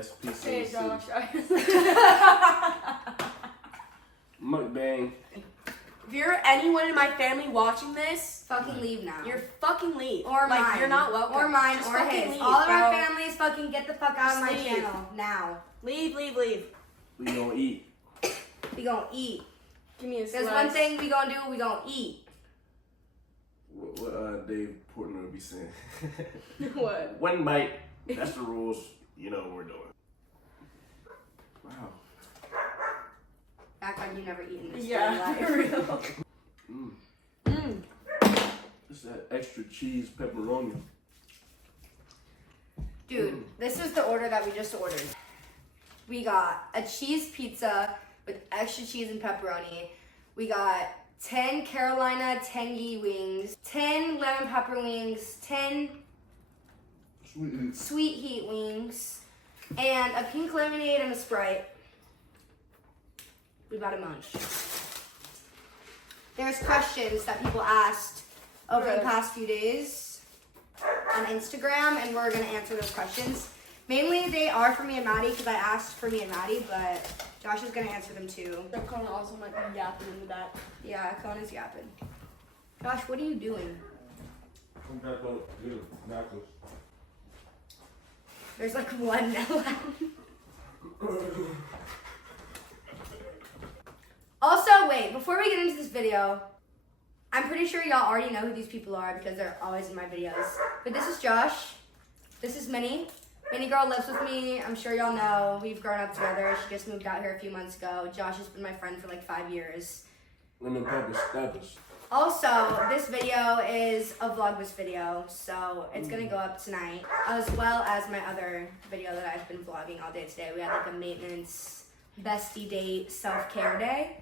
Best piece Hey, of the Josh. city. Mukbang. If you're anyone in my family watching this, Fucking leave now. you're fucking leave. Or like, mine. You're not welcome. Or mine Just or fucking his. leave, All of our bro. families fucking get the fuck out of my Just leave. channel now. Leave. We gonna eat. We gonna eat. Give me a There's slice. one thing we gonna do. We gonna eat. What Dave Portnoy would be saying. What? One bite. That's the rules. You know what we're doing. Wow. Act like you never eaten this. Yeah, in for your life. real. It's that extra cheese pepperoni. Dude, this is the order that we just ordered. We got a cheese pizza with extra cheese and pepperoni. We got 10 Carolina tangy wings, 10 lemon pepper wings, 10 sweet heat wings, and a pink lemonade and a Sprite. We bought a munch. There's questions that people asked over the past few days on Instagram, and we're gonna answer those questions. Mainly, they are for me and Maddie because I asked for me and Maddie, but Josh is gonna answer them too. They're kind of also like yapping in the back. Yeah, Kona's yapping. Josh, what are you doing? I'm back on knuckles. There's like one now left. Also, wait, before we get into this video, I'm pretty sure y'all already know who these people are because they're always in my videos. But this is Josh. This is Minnie. Minnie girl lives with me. I'm sure y'all know. We've grown up together. She just moved out here a few months ago. Josh has been my friend for like 5 years. Lemon pepper status. Also, this video is a Vlogmas video, so it's gonna go up tonight, as well as my other video that I've been vlogging all day today. We had like a maintenance, bestie date, self-care day.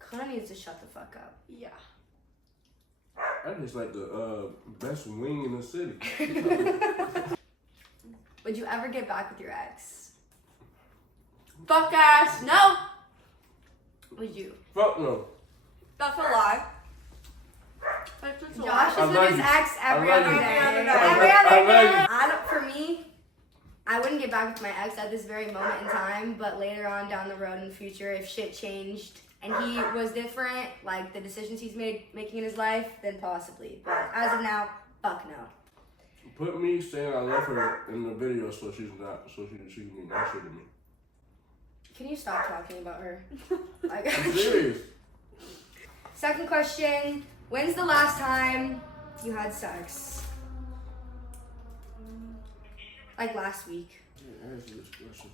Kona needs to shut the fuck up. Yeah. That is like the best wing in the city. Would you ever get back with your ex? Fuck ass. No. Would you? Fuck no. That's a lie. That's just a Josh lie. is I with love his you. ex every I love other you. day. Every other day. Every I other love day. you. I don't, for me, I wouldn't get back with my ex at this very moment in time, but later on down the road in the future, if shit changed and he was different, like the decisions he's making in his life, then possibly. But as of now, fuck no. Put me saying I love her in the video so she can be nicer to me. Can you stop talking about her? Like, I'm serious. Second question, when's the last time you had sex? Like last week. Answer this question.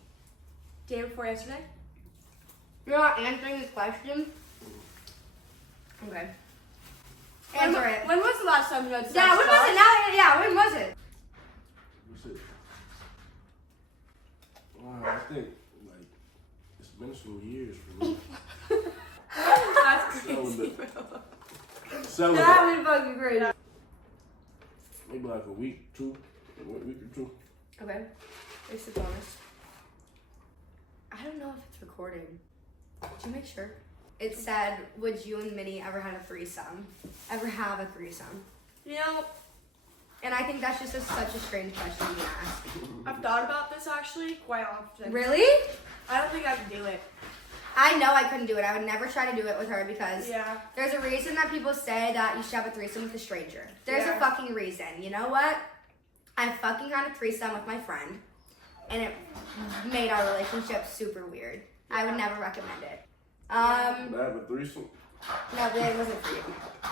Day before yesterday. You're not answering this question? Okay. Answer it. When was the last time you had sex? Yeah, when was it? Yeah, when was it? What's it? Wow, I think like it's been some years for me. That's crazy. Celibate. That would fucking great. Maybe like a week or two. Okay. It's a bonus. I don't know if it's recording. Did you make sure? It said, would you and Minnie ever have a threesome? Ever have a threesome? You know, And I think that's just such a strange question to ask. I've thought about this actually quite often. Really? I don't think I can do it. I know I couldn't do it. I would never try to do it with her because Yeah. there's a reason that people say that you should have a threesome with a stranger. There's Yeah. a fucking reason. You know what? I fucking had a threesome with my friend, and it made our relationship super weird. I would never recommend it. I have a threesome. No, it wasn't for you.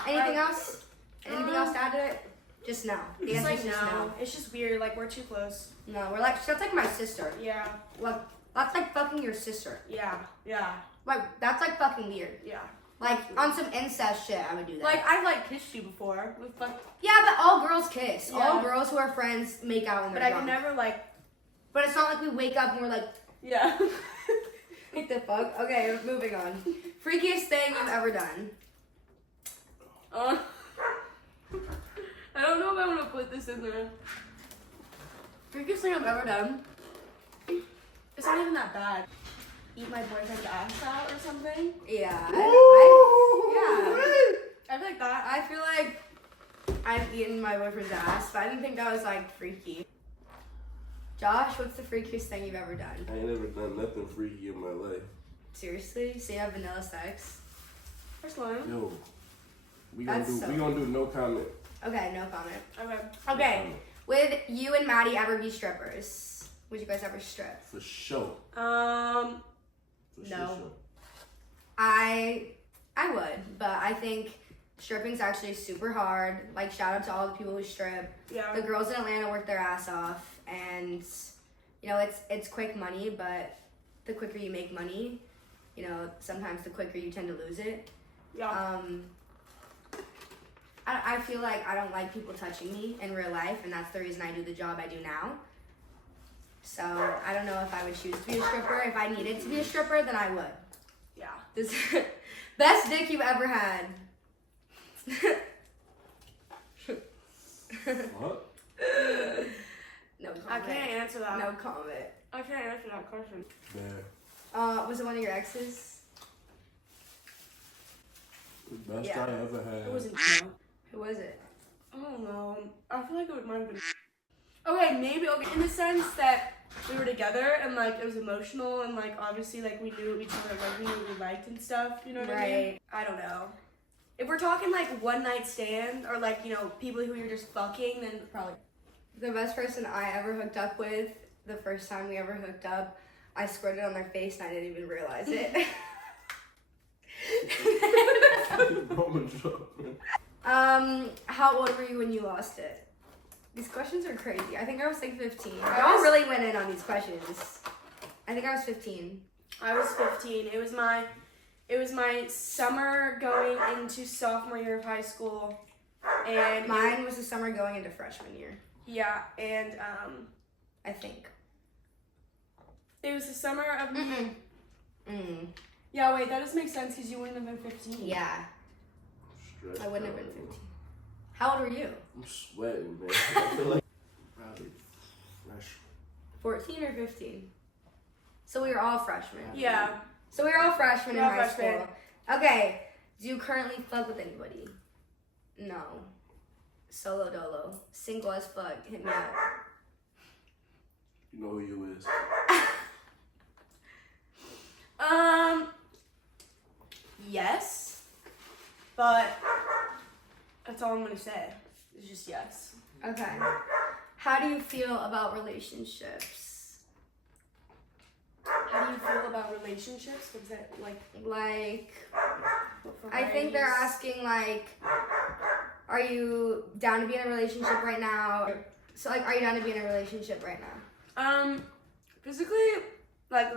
Anything else? Anything else to add to it? Just no. The It's answer like is just no. It's just weird. Like we're too close. no. No, we're like, that's like my sister. Yeah. Well, that's like fucking your sister. Yeah. Yeah. Like, that's like fucking weird. Yeah. Like, on some incest shit, I would do that. Like I've like kissed you before with like, yeah, but all girls kiss. Yeah. All girls who are friends make out when but they're I drunk. can never like. But it's not like we wake up and we're like, Yeah. what the fuck? Okay, moving on. Freakiest thing you've ever done. I don't know if I want to put this in there. Freakiest thing I've ever done. It's not even that bad. Eat my boyfriend's ass out or something. Yeah. Ooh. I feel like that. I feel like I've eaten my boyfriend's ass, but I didn't think that was like freaky. Josh, what's the freakiest thing you've ever done? I ain't never done nothing freaky in my life. Seriously? So you have vanilla sex? First one. Yo, we That's gonna do no comment. Okay, no comment. Okay. Okay, would you and Maddie ever be strippers? Would you guys ever strip? For sure. No. Sure. I would, but I think stripping's actually super hard. Like, shout out to all the people who strip. Yeah. The girls in Atlanta work their ass off, and you know it's quick money, but the quicker you make money, you know, sometimes the quicker you tend to lose it. Yeah. I feel like I don't like people touching me in real life, and that's the reason I do the job I do now. So I don't know if I would choose to be a stripper. If I needed to be a stripper, then I would. Yeah. This best dick you've ever had. What? No comment. I can't answer that. No comment. I can't answer that question. Yeah. Was it one of your exes? The best Yeah. I ever had. It wasn't. Who was it? I don't know. I feel like it might have been. Okay, maybe. Okay, in the sense that we were together and like it was emotional and like obviously like we knew each other, like we knew what we liked and stuff. You know what I mean? Right. I don't know. If we're talking like one night stand or like you know people who you're just fucking, then probably. The best person I ever hooked up with, the first time we ever hooked up, I squirted on their face and I didn't even realize it. How old were you when you lost it? These questions are crazy. I think I was like 15. Y'all really went in on these questions. I think I was 15. I was 15. It was my summer going into sophomore year of high school, and Mine was the summer going into freshman year, yeah, and I think. it was the summer of Mm. Yeah, wait, that does make sense because you wouldn't have been 15. Yeah, Stressed I wouldn't have out. been 15. How old were you? I'm sweating, man. I feel like probably fresh. 14 or 15? So we were all freshmen. Yeah. So we were all freshmen in We're all high freshmen. school. Okay, do you currently fuck with anybody? No. Solo dolo. Single as fuck. Hit me up. You know who you is. Yes, but that's all I'm gonna say. It's just yes. Okay. How do you feel about relationships? How do you feel about relationships? What's that like? Like, What I think they're varieties? asking, like, are you down to be in a relationship right now? So, like, are you down to be in a relationship right now? Physically, like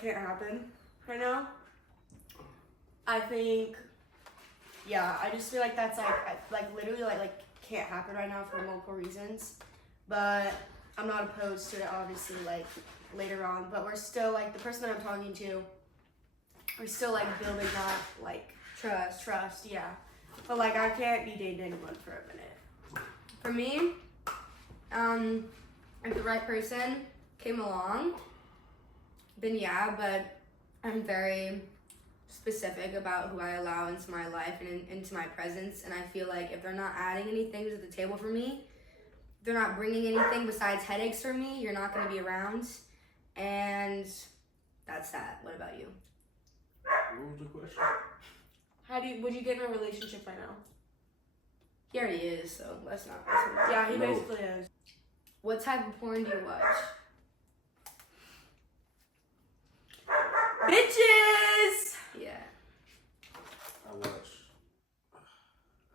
can't happen right now. I think, yeah, I just feel like that's like literally like can't happen right now for multiple reasons. But I'm not opposed to it, obviously, like later on. But we're still like the person that I'm talking to. We're still like building that like trust, yeah. But like I can't be dating anyone for a minute. For me, if the right person came along, then yeah, but I'm very specific about who I allow into my life and into my presence, and I feel like if they're not adding anything to the table for me, they're not bringing anything besides headaches for me, you're not going to be around, and that's that. What about you? What was the question? Would you get in a relationship right now? He already is, so let's not. Yeah, he No. basically is. What type of porn do you watch? Bitches! Yeah. I watch.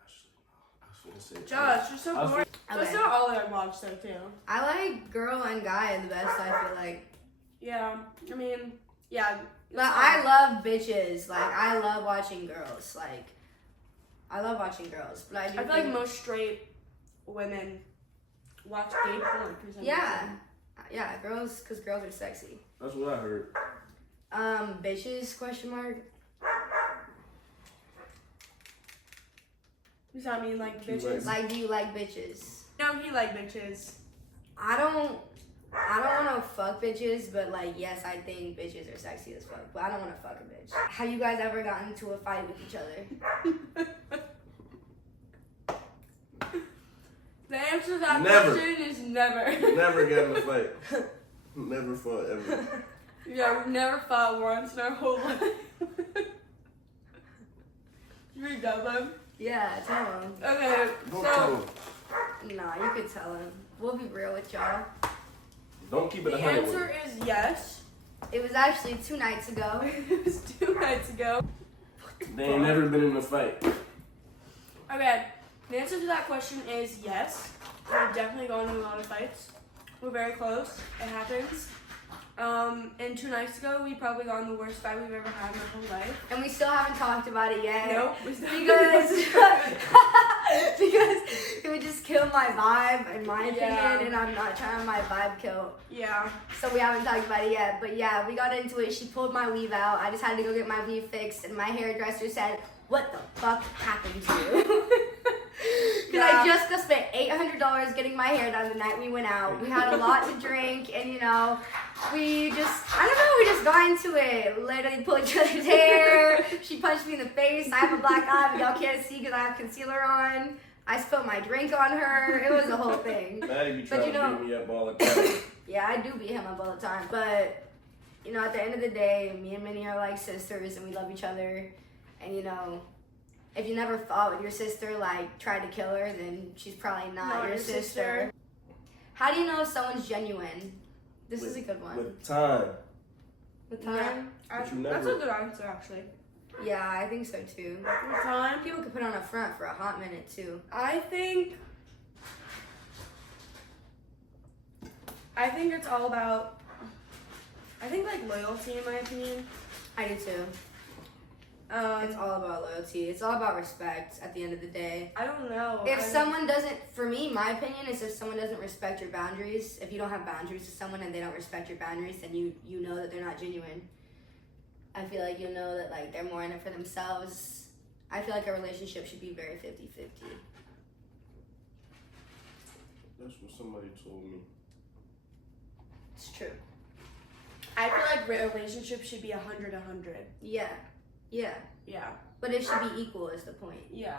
Actually, no. I was gonna say. Josh, you're so I was- boring. That's Okay. not all that I watch though, too. I like girl and guy the best, I feel like. Yeah, I mean, yeah. But I love bitches. Like, I love watching girls. Like, I love watching girls. But I do I feel like think- most straight women watch gay porn for some Yeah. reason. Yeah, girls, because girls are sexy. That's what I heard. Bitches, question mark? Does that mean like You bitches? Like, do you like bitches? No, he like bitches. I don't want to fuck bitches, but like, yes, I think bitches are sexy as fuck, but I don't want to fuck a bitch. Have you guys ever gotten into a fight with each other? The answer to that Never. question is never. Never get in a fight. Never fought ever. Yeah, we've never fought once in our whole life. You read that one? Yeah, tell him. Okay, Don't tell so him. Nah, you could tell him. We'll be real with y'all. Don't keep it the 100 with answer him. is yes. It was actually 2 nights ago. It was 2 nights ago. They ain't never been in a fight. Okay, the answer to that question is yes. We've definitely gone into a lot of fights. We're very close. It happens. And 2 nights ago, we probably got in the worst fight we've ever had in our whole life. And we still haven't talked about it yet. Nope. We still Because because it would just kill my vibe, in my opinion, Yeah. and I'm not trying to my vibe kill. Yeah. So we haven't talked about it yet. But yeah, we got into it. She pulled my weave out. I just had to go get my weave fixed, and my hairdresser said, "What the fuck happened to you?" Because I just spent $800 getting my hair done the night we went out. We had a lot to drink, and you know, we just got into it. Literally pulled each other's hair. She punched me in the face. I have a black eye, but y'all can't see because I have concealer on. I spilled my drink on her. It was a whole thing. Maddie be But trying you to know- beat me up all the time. Yeah, I do beat him up all the time. But, you know, at the end of the day, me and Minnie are like sisters and we love each other. And, you know, if you never fought with your sister, like, tried to kill her, then she's probably not your sister. How do you know if someone's genuine? This is a good one. With time. With time? But you That's never- a good answer, actually. Yeah, I think so too. With time, People could put on a front for a hot minute too. I think it's all about, like loyalty in my opinion. I do too. It's all about loyalty. It's all about respect at the end of the day. I don't know. If someone doesn't, for me, my opinion is if someone doesn't respect your boundaries, if you don't have boundaries with someone and they don't respect your boundaries, then you know that they're not genuine. I feel like you know that like they're more in it for themselves. I feel like a relationship should be very 50-50. That's what somebody told me. It's true. I feel like relationships should be 100-100. Yeah. Yeah. Yeah. But it should be equal is the point. Yeah.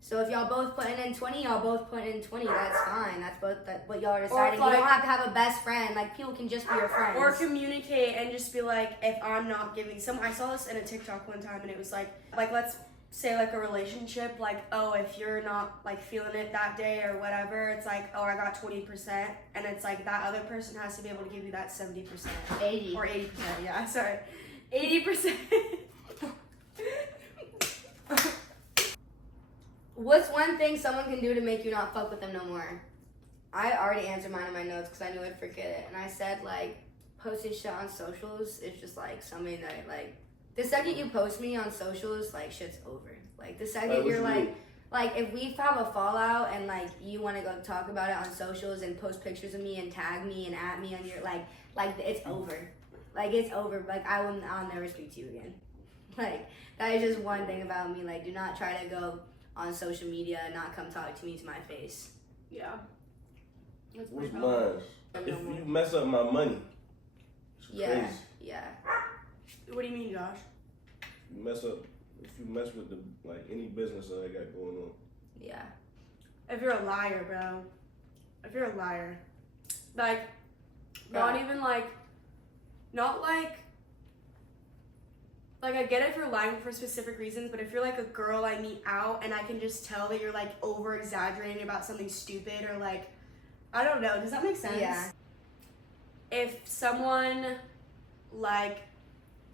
So if y'all both putting in 20, y'all both putting in 20, that's fine. That's what y'all are deciding. like- You don't have to have a best friend. Like, people can just be your friends. Or communicate and just be like, if I'm not giving I saw this in a TikTok one time and it was like let's say like a relationship, like, oh, if you're not like feeling it that day or whatever, it's like, oh, I got 20%, and it's like that other person has to be able to give you that 70%. 80. Or 80%, yeah, sorry. 80%. What's one thing someone can do to make you not fuck with them no more? I already answered mine in my notes because I knew I'd forget it. And I said, like, posting shit on socials is just, like, something that, like, the second you post me on socials, like, shit's over. Like, the second What you're, you like, mean? like, if we have a fallout and, like, you want to go talk about it on socials and post pictures of me and tag me and at me on your, like, it's over. Like, it's over. Like, I'll never speak to you again. Like, that is just one thing about me. Like, do not try to go on social media and not come talk to me to my face. Yeah. That's What's pretty valid. mine? If you mess up my money, it's Yeah, crazy. yeah. What do you mean, Josh? If you mess with the like any business that I got going on. Yeah. If you're a liar, bro. If you're a liar. Like, not even like, not like I get it if you're lying for specific reasons, but if you're like a girl I meet out and I can just tell that you're like over exaggerating about something stupid or like, I don't know, does that make sense? Yeah. If someone like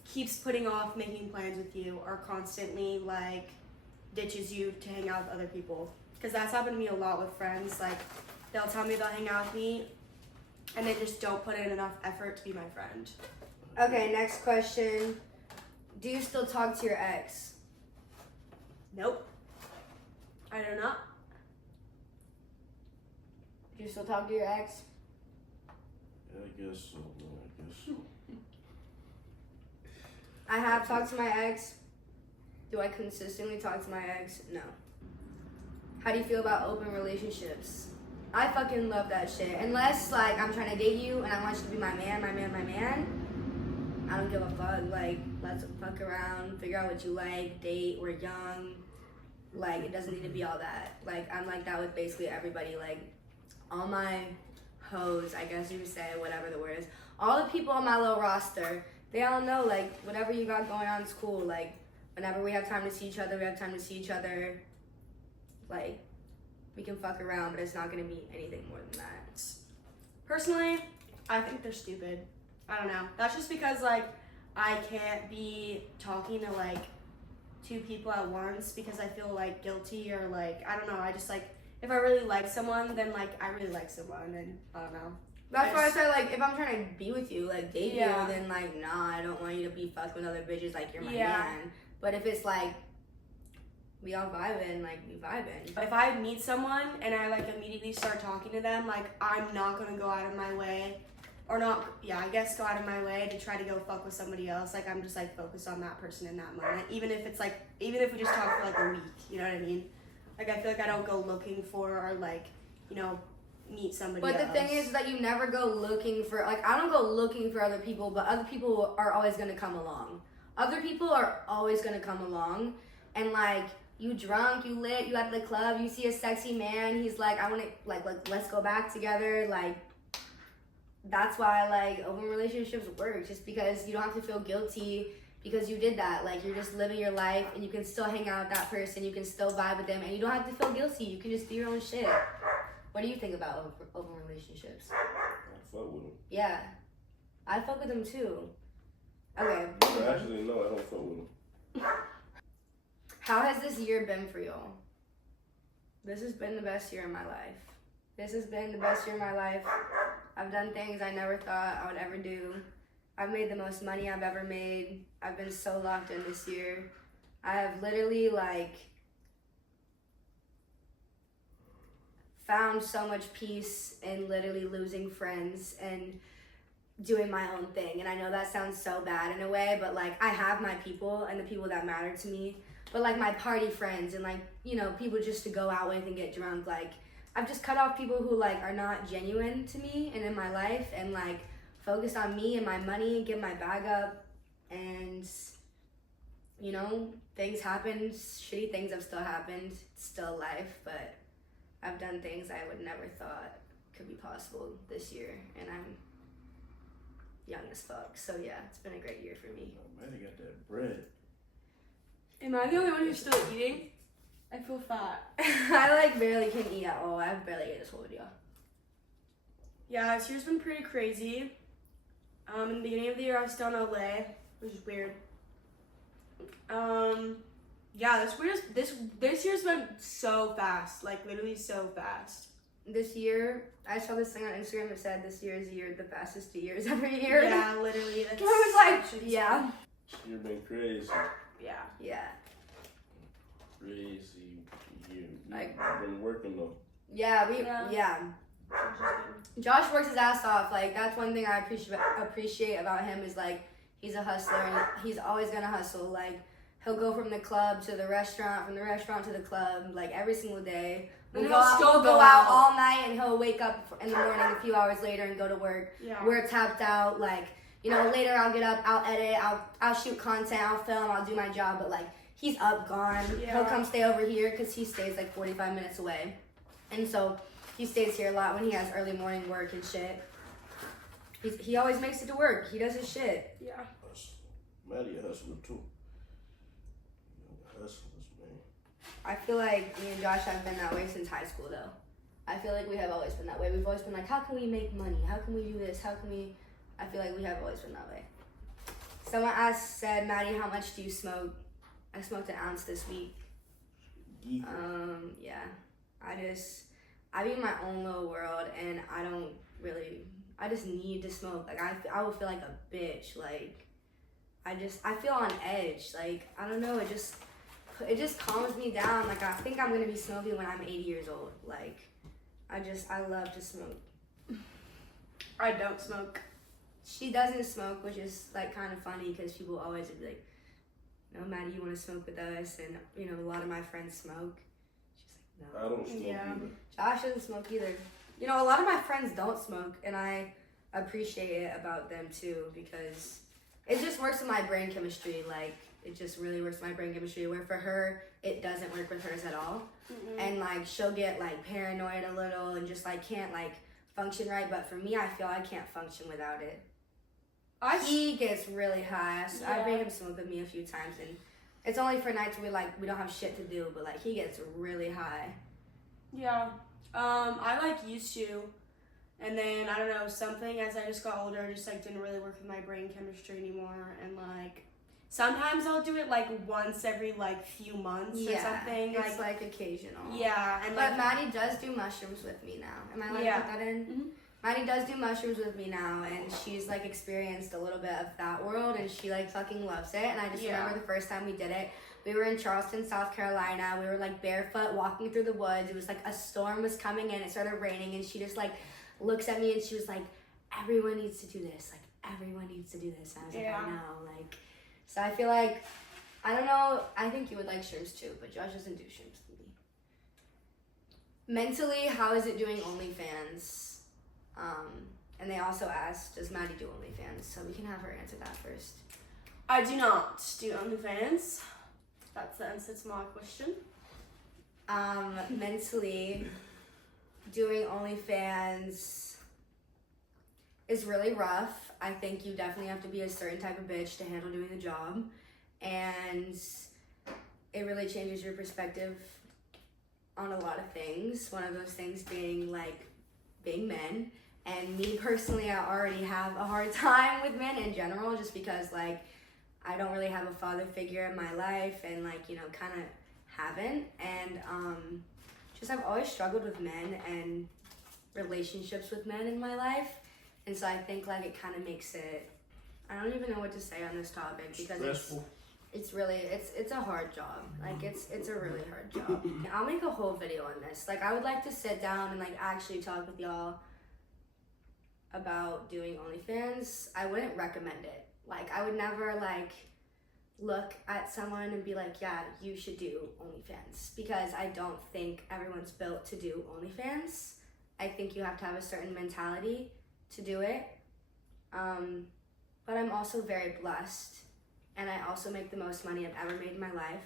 keeps putting off making plans with you or constantly like ditches you to hang out with other people, because that's happened to me a lot with friends. Like, they'll tell me they'll hang out with me and they just don't put in enough effort to be my friend. Okay, next question. Do you still talk to your ex? Nope. I do not. Do you still talk to your ex? Yeah, I guess so. Man, I guess so. I have talked to my ex. Do I consistently talk to my ex? No. How do you feel about open relationships? I fucking love that shit. Unless, like, I'm trying to date you and I want you to be my man. I don't give a fuck. Like, let's fuck around, figure out what you like, date, we're young. Like, it doesn't need to be all that. Like, I'm like that with basically everybody. Like, all my hoes, I guess you would say, whatever the word is, all the people on my little roster, they all know, like, whatever you got going on is cool. Like, whenever we have time to see each other, we have time to see each other. Like, we can fuck around, but it's not gonna be anything more than that. Personally, I think they're stupid. I don't know. That's just because, like, I can't be talking to, like, two people at once because I feel, like, guilty or, like, I don't know. I just, like, if I really like someone, then, like, I really like someone, and I don't know. That's why I said, like, if I'm trying to be with you, like, date Yeah. you, then, like, nah, I don't want you to be fucking with other bitches, like, you're my Yeah. man. But if it's, like, we all vibing, like, we vibing. If I meet someone and I, like, immediately start talking to them, like, I'm not gonna go out of my way, or not, yeah, I guess go out of my way to try to go fuck with somebody else. Like, I'm just, like, focused on that person in that moment. Even if it's, like, even if we just talk for, like, a week, you know what I mean? Like, I feel like I don't go looking for, or, like, you know, meet somebody else. But the thing is that you never go looking for, like, I don't go looking for other people, but other people are always gonna come along. Other people are always gonna come along, and, like, you drunk, you lit, you at the club, you see a sexy man, he's like, I wanna, like, let's go back together, like, that's why, like, open relationships work, just because you don't have to feel guilty because you did that. Like, you're just living your life, and you can still hang out with that person, you can still vibe with them, and you don't have to feel guilty, you can just do your own shit. What do you think about open relationships? I fuck with them. Yeah, I fuck with them too. Okay. Actually, no, I don't fuck with them. How has this year been for y'all? This has been the best year of my life. This has been the best year of my life. I've done things I never thought I would ever do. I've made the most money I've ever made. I've been so locked in this year. I have literally, like, found so much peace in literally losing friends and doing my own thing. And I know that sounds so bad in a way, but, like, I have my people and the people that matter to me. But, like, my party friends and, like, you know, people just to go out with and get drunk, like, I've just cut off people who, like, are not genuine to me and in my life, and, like, focus on me and my money, get my bag up, and, you know, things happen, shitty things have still happened, it's still life, but I've done things I would never thought could be possible this year, and I'm young as fuck, so yeah, it's been a great year for me. Oh, man, they got that bread. Am I the only one who's still eating? I feel fat. I, like, barely can eat at all. I barely ate this whole video. Yeah, this year's been pretty crazy. In the beginning of the year, I was still in LA, which is weird. Yeah, this year's been so fast, like, literally so fast. This year, I saw this thing on Instagram that said this year is the year the fastest 2 years every year. Yeah, literally. I was like, yeah. You've been crazy. Yeah. Yeah. Crazy. You've been working though. Yeah, Yeah. Josh works his ass off. Like, that's one thing I appreciate about him is, like, he's a hustler and he's always gonna hustle. Like, he'll go from the club to the restaurant, from the restaurant to the club, like, every single day. And We'll he'll go out all night, and he'll wake up in the morning a few hours later and go to work. Yeah. We're tapped out. Like, you know, later I'll get up, I'll edit, I'll shoot content, I'll film, I'll do my job. But, like, he's up, gone. Yeah. He'll come stay over here because he stays, like, 45 minutes away. And so he stays here a lot when he has early morning work and shit. He always makes it to work. He does his shit. Yeah. Maddie a hustler too. Hustlers, man. I feel like me and Josh have been that way since high school, though. I feel like we have always been that way. We've always been like, how can we make money? How can we do this? How can we... I feel like we have always been that way. Someone said, Maddie, how much do you smoke? I smoked an ounce this week. Yeah. Yeah. I be in my own little world, and I just need to smoke. Like, I would feel like a bitch. Like, I feel on edge. Like, I don't know, it just calms me down. Like, I think I'm gonna be smoking when I'm 80 years old. Like, I love to smoke. I don't smoke. She doesn't smoke, which is, like, kind of funny because people always be like, no, Maddie, you want to smoke with us? And, you know, a lot of my friends smoke. She's like, no. I don't smoke Yeah. either. Josh doesn't smoke either. You know, a lot of my friends don't smoke, and I appreciate it about them too because it just works with my brain chemistry. Like, it just really works with my brain chemistry, where for her, it doesn't work with hers at all. Mm-mm. And, like, she'll get, like, paranoid a little and just, like, can't, like, function right. But for me, I feel I can't function without it. He gets really high. I made him smoke with me a few times, and it's only for nights where, like, we don't have shit to do, but, like, he gets really high. Yeah. I, like, used to. And then, I don't know, something as I just got older just, like, didn't really work with my brain chemistry anymore. And, like, sometimes I'll do it, like, once every, like, few months or something. It's, like, occasional. Yeah. And but Maddie does do mushrooms with me now. Am I allowed to put that in? Mm-hmm. Maddie does do mushrooms with me now, and she's, like, experienced a little bit of that world, and she, like, fucking loves it. And I just remember the first time we did it, we were in Charleston, South Carolina. We were, like, barefoot walking through the woods. It was, like, a storm was coming in. It started raining, and she just, like, looks at me, and she was like, everyone needs to do this. Like, everyone needs to do this. And I was like, I know. Like, so I feel like, I don't know. I think you would like shrooms, too, but Josh doesn't do shrooms with me. Mentally, how is it doing OnlyFans? And they also asked, does Maddie do OnlyFans? So we can have her answer that first. I do not do OnlyFans. That's the answer to my question. Mentally, doing OnlyFans is really rough. I think you definitely have to be a certain type of bitch to handle doing the job. And it really changes your perspective on a lot of things. One of those things being, like, being men. And me personally, I already have a hard time with men in general, just because, like, I don't really have a father figure in my life, and, like, you know, kind of haven't. And just I've always struggled with men and relationships with men in my life. And so I think, like, it kind of makes it, I don't even know what to say on this topic, because it's really, it's a hard job. Like, it's a really hard job. I'll make a whole video on this. Like, I would like to sit down and, like, actually talk with y'all about doing OnlyFans. I wouldn't recommend it. Like, I would never, like, look at someone and be like, yeah, you should do OnlyFans, because I don't think everyone's built to do OnlyFans. I think you have to have a certain mentality to do it. But I'm also very blessed, and I also make the most money I've ever made in my life,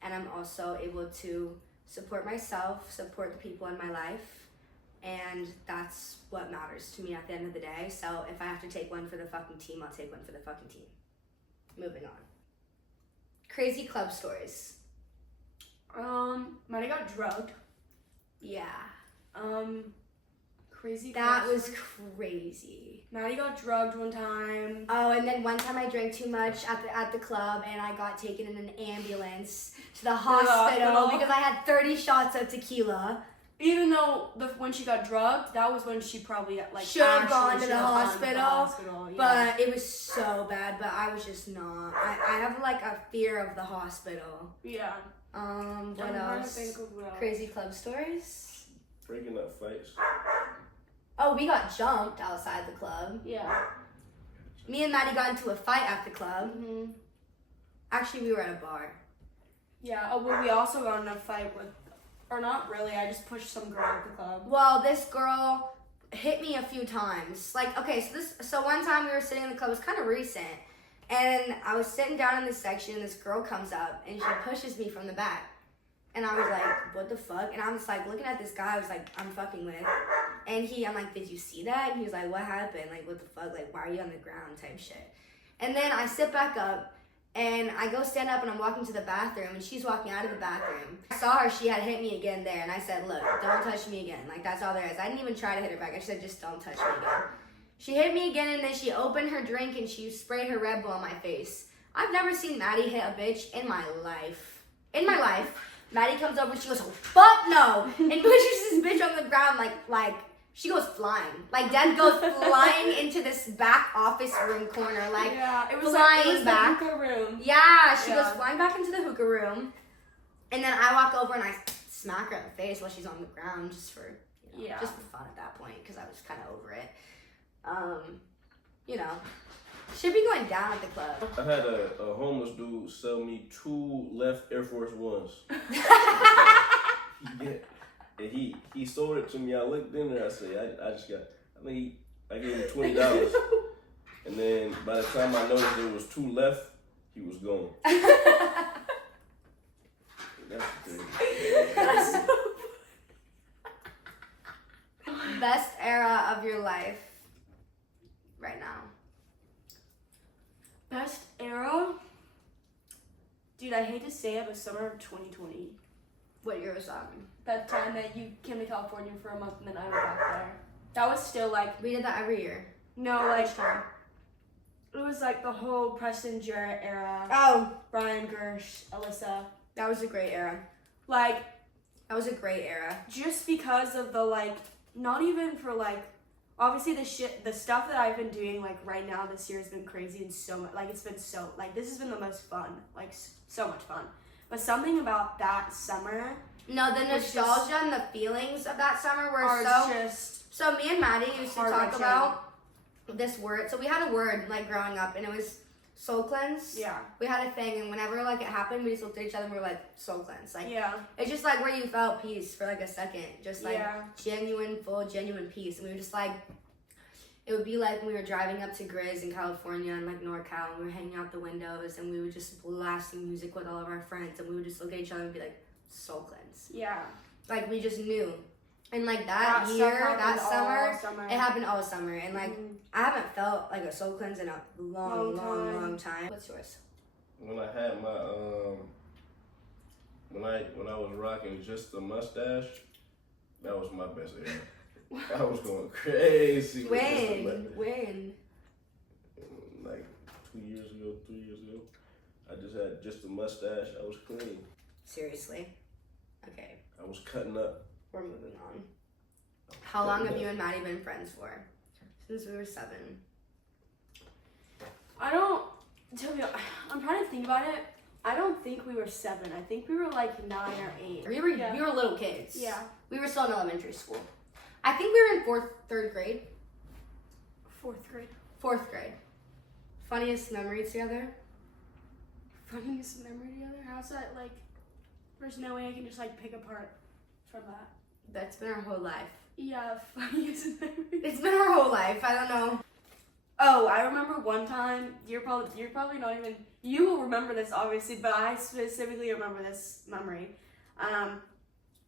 and I'm also able to support myself, support the people in my life, and that's what matters to me at the end of the day. So if I have to take one for the fucking team, I'll take one for the fucking team. Moving on. Crazy club stories. Maddie got drugged. Yeah. Crazy. That was crazy. Maddie got drugged one time. Oh, and then one time I drank too much at the club, and I got taken in an ambulance to the hospital because I had 30 shots of tequila. Even though when she got drugged, that was when she probably, like, should have gone to the hospital. Yeah. But it was so bad. But I was just not. I have, like, a fear of the hospital. Yeah. What else? Crazy club stories. Breaking up fights. Oh, we got jumped outside the club. Yeah. Me and Maddie got into a fight at the club. Mm-hmm. Actually, we were at a bar. Yeah. Oh, well, we also got in a fight with. Or not really, I just pushed some girl at the club. Well, this girl hit me a few times. Like, okay, so one time we were sitting in the club, it was kind of recent, and I was sitting down in this section, and this girl comes up, and she pushes me from the back. And I was like, what the fuck? And I'm just, like, looking at this guy I was like, I'm fucking with. And I'm like, did you see that? And he was like, what happened? Like, what the fuck? Like, why are you on the ground type shit? And then I sit back up, and I go stand up, and I'm walking to the bathroom, and she's walking out of the bathroom. I saw her, she had hit me again there, and I said, look, don't touch me again. Like, that's all there is. I didn't even try to hit her back. I said, just don't touch me again. She hit me again, and then she opened her drink, and she sprayed her Red Bull on my face. I've never seen Maddie hit a bitch in my life. In my life. Maddie comes over, and she goes, oh, fuck no, and pushes this bitch on the ground like, she goes flying. Like, Dad goes flying into this back office room corner. Like, yeah, it was flying back. The hookah room. Yeah, she goes flying back into the hookah room. And then I walk over and I smack her in the face while she's on the ground, just for, just for fun at that point, because I was kind of over it. Should be going down at the club. I had a homeless dude sell me 2 left Air Force Ones. Yeah. And he sold it to me. I looked in there. I said, I gave him $20. And then by the time I noticed there was 2 left, he was gone. That's the thing. Best era of your life right now. Best era? Dude, I hate to say it, but summer of 2020. What year was that? That time that you came to California for a month and then I went back there. That was still like, We did that every year. no, like, Which time? it was like the whole Preston Jarrett era. Oh, Brian Gersh, Alyssa. that was a great era. Like, That was a great era. just because of the, like, not even for, like, obviously the stuff that I've been doing, like, right now this year has been crazy and so much, like, it's been so, like, this has been the most fun, like, so much fun. But something about that summer No, the was nostalgia and the feelings of that summer were are so. just, So me and Maddie used to talk heart-wrenching. about this word. So we had a word like growing up, and it was soul cleanse. yeah, We had a thing, and whenever like it happened, we just looked at each other and we were like, soul cleanse. Like yeah, it's just like where you felt peace for like a second, just like yeah, genuine peace. And we were just like, it would be like when we were driving up to Grizz in California and like NorCal, and we were hanging out the windows, and we were just blasting music with all of our friends, and we would just look at each other and be like, soul cleanse. yeah. Like we just knew. And like That that stuff year, happened that all summer, it happened all summer. And like I haven't felt like a soul cleanse in a long time. What's yours? When I had my when I was rocking just the mustache, that was my best era. I was going crazy. with just the mustache. When? Like 2 years ago, 3 years ago. I just had just a mustache. I was clean. Seriously? Okay, I was cutting up. we're moving on. How long have you and Maddie been friends for? Since we were 7. I don't, I'm trying to think about it. I don't think we were 7. I think we were like 9 or 8. We were little kids. Yeah. We were still in elementary school. I think we were in 3rd grade. 4th grade. 4th grade. Funniest memory together? Funniest memory together? How's that like? There's no way I can just like pick apart from that. That's been our whole life. Yeah, funniest memory. It's been our whole life. I don't know. Oh, I remember one time. You're probably not even. You will remember this obviously, but I specifically remember this memory.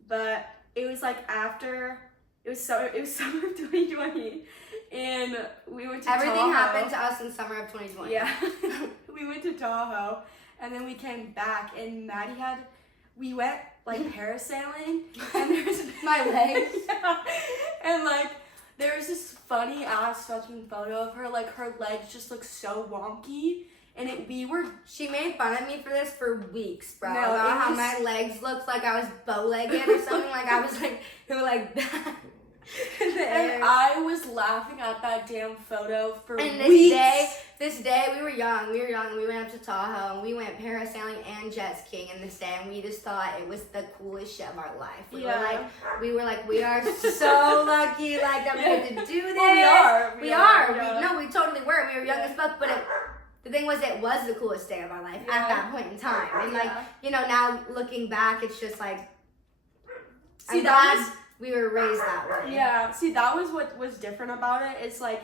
But it was like after. It was summer of 2020, and we went to Everything Tahoe. happened to us in summer of 2020. Yeah, we went to Tahoe, and then we came back, and we went like parasailing, and there's My legs. yeah, and like there was this funny ass fucking photo of her, like her legs just look so wonky, and She made fun of me for this for weeks, bro. No, about it how was- my legs looked like I was bow-legged or something. Like I was like, they were like that. In the air. and I was laughing at that damn photo for And weeks. this day, we were young, and we went up to Tahoe, and we went parasailing and jet skiing in this day, and we just thought it was the coolest shit of our life. We were like, we are so lucky, like, that we get to do this. Well, we are. We are. Yeah. We totally were. We were young Yeah. as fuck, but the thing was, it was the coolest day of our life Yeah. at that point in time. And, like, Yeah. you know, now looking back, it's just like, See, I'm that glad was- we were raised that way. Yeah, see, that was what was different about it. It's like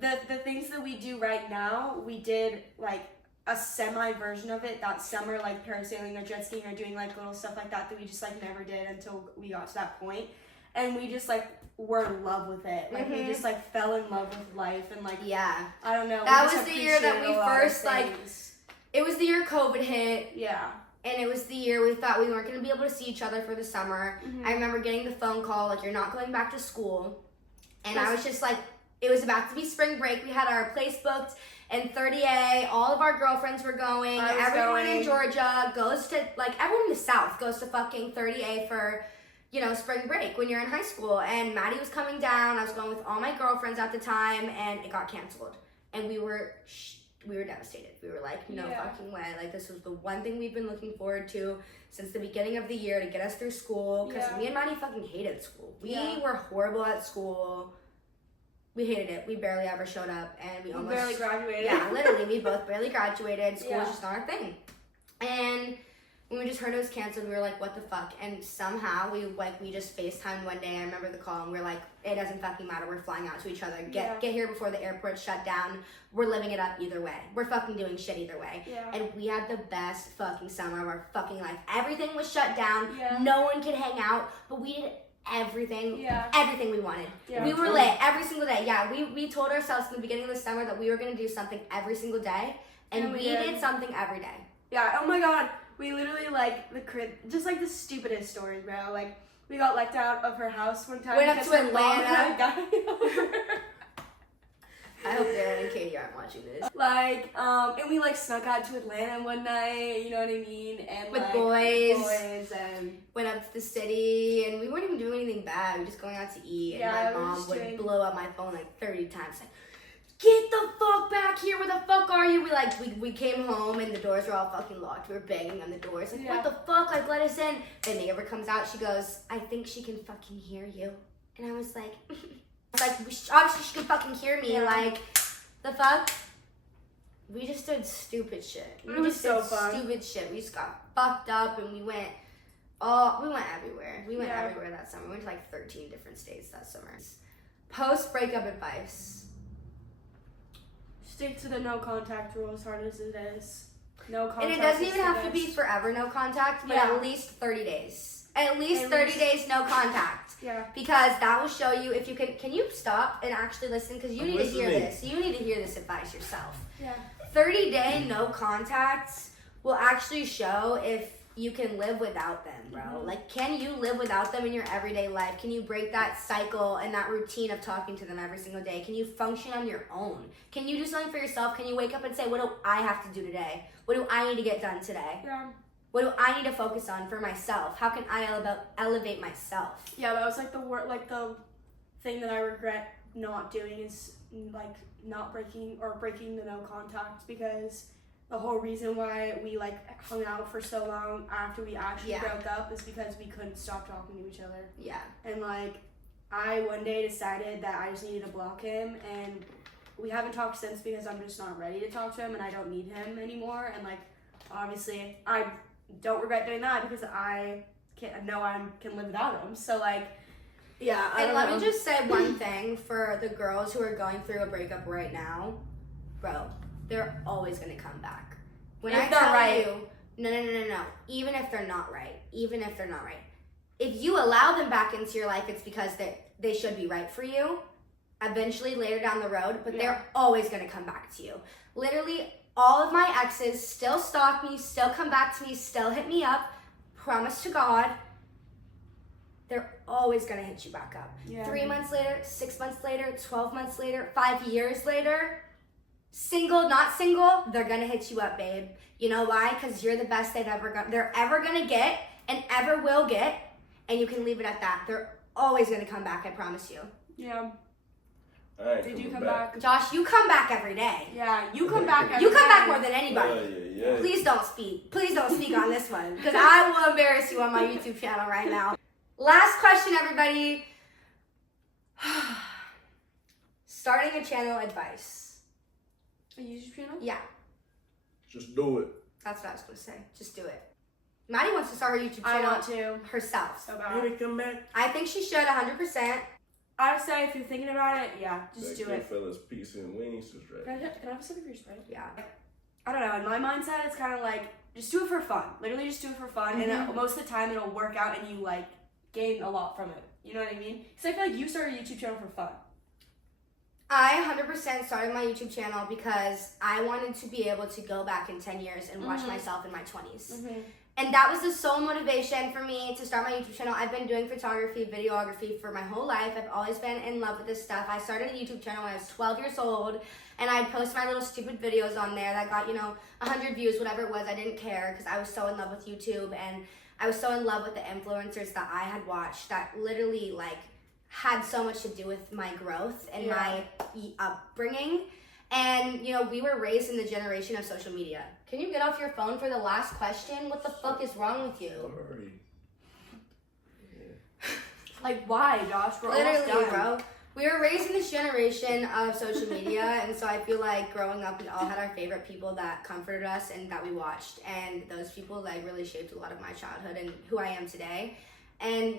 the things that we do right now, we did like a semi version of it that summer, like parasailing or jet skiing or doing like little stuff like that we just like never did until we got to that point. And we just like were in love with it. Like we just like fell in love with life and like Yeah. I don't know. That we just was the year that appreciated we a lot of first, like, things. It was the year COVID hit. Yeah. And it was the year we thought we weren't going to be able to see each other for the summer. I remember getting the phone call, like, you're not going back to school. And I was just like, it was about to be spring break. We had our place booked in 30A. All of our girlfriends were going. I was Everyone going. in Georgia goes to, like, everyone in the South goes to fucking 30A for, you know, spring break when you're in high school. And Maddie was coming down. I was going with all my girlfriends at the time, and it got canceled. And we were devastated. We were like, no fucking way. Like, this was the one thing we've been looking forward to since the beginning of the year to get us through school. Because me and Maddie fucking hated school. We were horrible at school. We hated it. We barely ever showed up, and we almost barely graduated. Yeah, literally, we both barely graduated. School was Yeah. just not our thing. And When we just heard it was canceled, we were like, what the fuck? And somehow we just FaceTimed one day. I remember the call, and we were like, it doesn't fucking matter. We're flying out to each other. Get here before the airport shut down. We're living it up either way. We're fucking doing shit either way. Yeah. And we had the best fucking summer of our fucking life. Everything was shut down. Yeah. No one could hang out, but we did everything we wanted. Yeah. We were lit every single day. Yeah, we told ourselves in the beginning of the summer that we were going to do something every single day, and we did something every day. Yeah, oh my god. We literally, like, just, like, the stupidest stories, bro. Like, we got let out of her house one time. Went up to her mom Atlanta. had a guy over. I hope Darren and Katie aren't watching this. Like, and we, like, snuck out to Atlanta one night, you know what I mean? And, With like, boys and... Went up to the city, and we weren't even doing anything bad. We were just going out to eat, and my mom would blow up my phone, like, 30 times, like, get the fuck back here, where the fuck are you? We came home and the doors were all fucking locked. We were banging on the doors, like, what the fuck, like, let us in. Then neighbor comes out, she goes, I think she can fucking hear you. And I was like, obviously she can fucking hear me, like, the fuck? We just did stupid shit. It was so fun. Stupid shit. We just got fucked up, and we went everywhere. We went everywhere that summer. We went to like 13 different states that summer. Post breakup advice. Stick to the no contact rule as hard as it is. No contact. And it doesn't even have to be forever no contact, but at least 30 days. At least 30 days no contact. Yeah. Because that will show you if you can you stop and actually listen? Because you need to hear this. You need to hear this advice yourself. Yeah. 30-day no contact will actually show if you can live without them, bro. Mm-hmm. Like, can you live without them in your everyday life? Can you break that cycle and that routine of talking to them every single day? Can you function on your own? Can you do something for yourself? Can you wake up and say, what do I have to do today? What do I need to get done today? Yeah. What do I need to focus on for myself? How can I elevate myself? Yeah, that was like the thing that I regret not doing is like not breaking the no contact, because the whole reason why we like hung out for so long after we actually broke up is because we couldn't stop talking to each other. Yeah. And like I one day decided that I just needed to block him, and we haven't talked since because I'm just not ready to talk to him and I don't need him anymore. And like obviously I don't regret doing that because I can live without him. So like yeah. And let me just say one thing for the girls who are going through a breakup right now, bro. They're always gonna come back. When I tell you, no. Even if they're not right. If you allow them back into your life, it's because they should be right for you. Eventually, later down the road, but they're always gonna come back to you. Literally, all of my exes still stalk me, still come back to me, still hit me up. Promise to God, they're always gonna hit you back up. Yeah. 3 months later, 6 months later, 12 months later, 5 years later. Single, not single, they're gonna hit you up, babe. You know why? Because you're the best they're ever gonna get and ever will get, and you can leave it at that. They're always gonna come back, I promise you. Yeah. Did you come back? Josh, you come back every day. Yeah, you come back every You come day. back more than anybody. Yeah. Please don't speak on this one, because I will embarrass you on my YouTube channel right now. Last question, everybody. Starting a channel advice. A YouTube channel? Yeah. Just do it. That's what I was going to say. Just do it. Maddie wants to start her YouTube channel. I want to. Herself. So bad. Come back. I think she should 100%. I would say if you're thinking about it, yeah, just do it. Fellas, pizza and wings is right. Can I have a sip of your Sprite? Yeah. I don't know. In my mindset, it's kind of like, just do it for fun. Literally just do it for fun. Mm-hmm. And most of the time, it'll work out and you, like, gain a lot from it. You know what I mean? Because I feel like you started a YouTube channel for fun. I 100% started my YouTube channel because I wanted to be able to go back in 10 years and watch myself in my 20s. Mm-hmm. And that was the sole motivation for me to start my YouTube channel. I've been doing photography, videography for my whole life. I've always been in love with this stuff. I started a YouTube channel when I was 12 years old, and I'd post my little stupid videos on there that got, 100 views, whatever it was. I didn't care because I was so in love with YouTube, and I was so in love with the influencers that I had watched that literally, like, had so much to do with my growth and my upbringing. And, we were raised in the generation of social media. Can you get off your phone for the last question? What the fuck is wrong with you? Sorry. Like, why, Josh? We're literally, almost done. bro. We were raised in this generation of social media, and so I feel like growing up, we all had our favorite people that comforted us and that we watched, and those people like really shaped a lot of my childhood and who I am today. And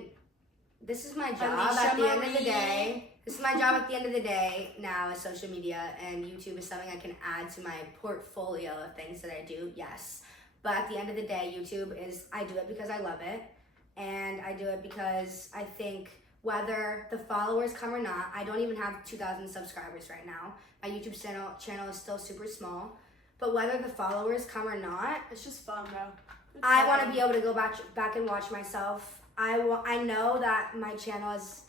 this is my job at the end of the day. This is my job at the end of the day now is social media, and YouTube is something I can add to my portfolio of things that I do, yes. But at the end of the day, YouTube is, I do it because I love it, and I do it because I think whether the followers come or not, I don't even have 2,000 subscribers right now. My YouTube channel is still super small, but whether the followers come or not, It's just fun, bro. I want to be able to go back and watch myself. I know that my channel has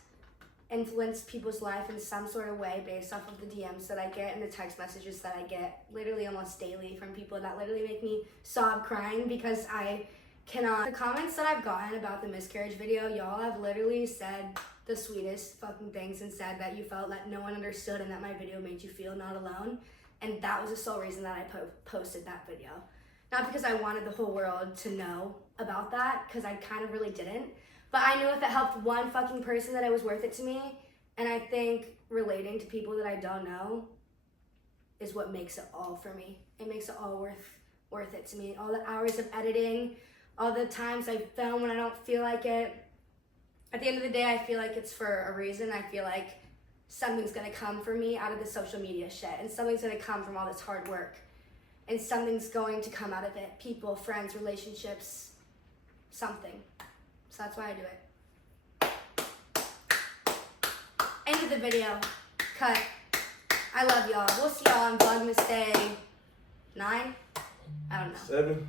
influenced people's life in some sort of way based off of the DMs that I get and the text messages that I get literally almost daily from people that literally make me sob crying because I cannot. The comments that I've gotten about the miscarriage video, y'all have literally said the sweetest fucking things and said that you felt that no one understood and that my video made you feel not alone. And that was the sole reason that I posted that video. Not because I wanted the whole world to know about that, because I kind of really didn't. But I knew if it helped one fucking person that it was worth it to me. And I think relating to people that I don't know is what makes it all for me. It makes it all worth it to me. All the hours of editing, all the times I film when I don't feel like it. At the end of the day, I feel like it's for a reason. I feel like something's gonna come for me out of the social media shit, and something's gonna come from all this hard work, and something's going to come out of it. People, friends, relationships, something. So that's why I do it. End of the video. Cut. I love y'all. We'll see y'all on Vlogmas Day 9? I don't know. 7.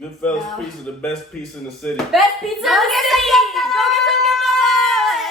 Goodfellas No. pizza, the best pizza in the city. Best pizza in the city!